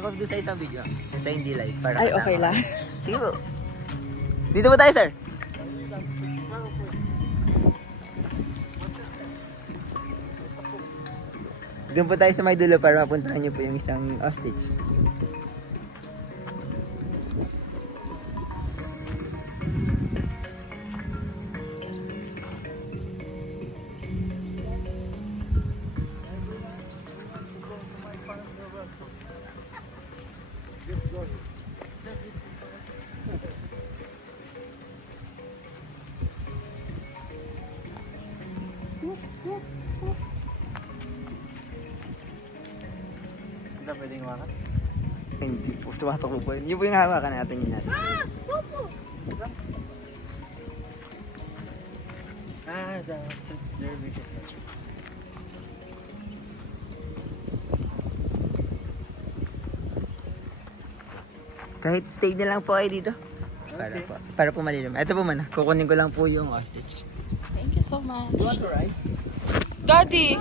ako doon sa isang video. Sa hindi live. Para Ay, kasama okay ka. lang. Sige po. Dito po tayo, sir. Doon po tayo sa may dulo para mapuntahan niyo po yung isang ostrich. Hindi pwedeng wakan. Hindi po, tumatakbo po yun. Yun po yung hawakan natin yung nasa. The ostrich there we can touch it. Kahit stay na lang po kayo dito. Okay. Para po malilim. Ito po muna, kukunin ko lang po yung ostrich. Thank you so much. You want to ride? Daddy!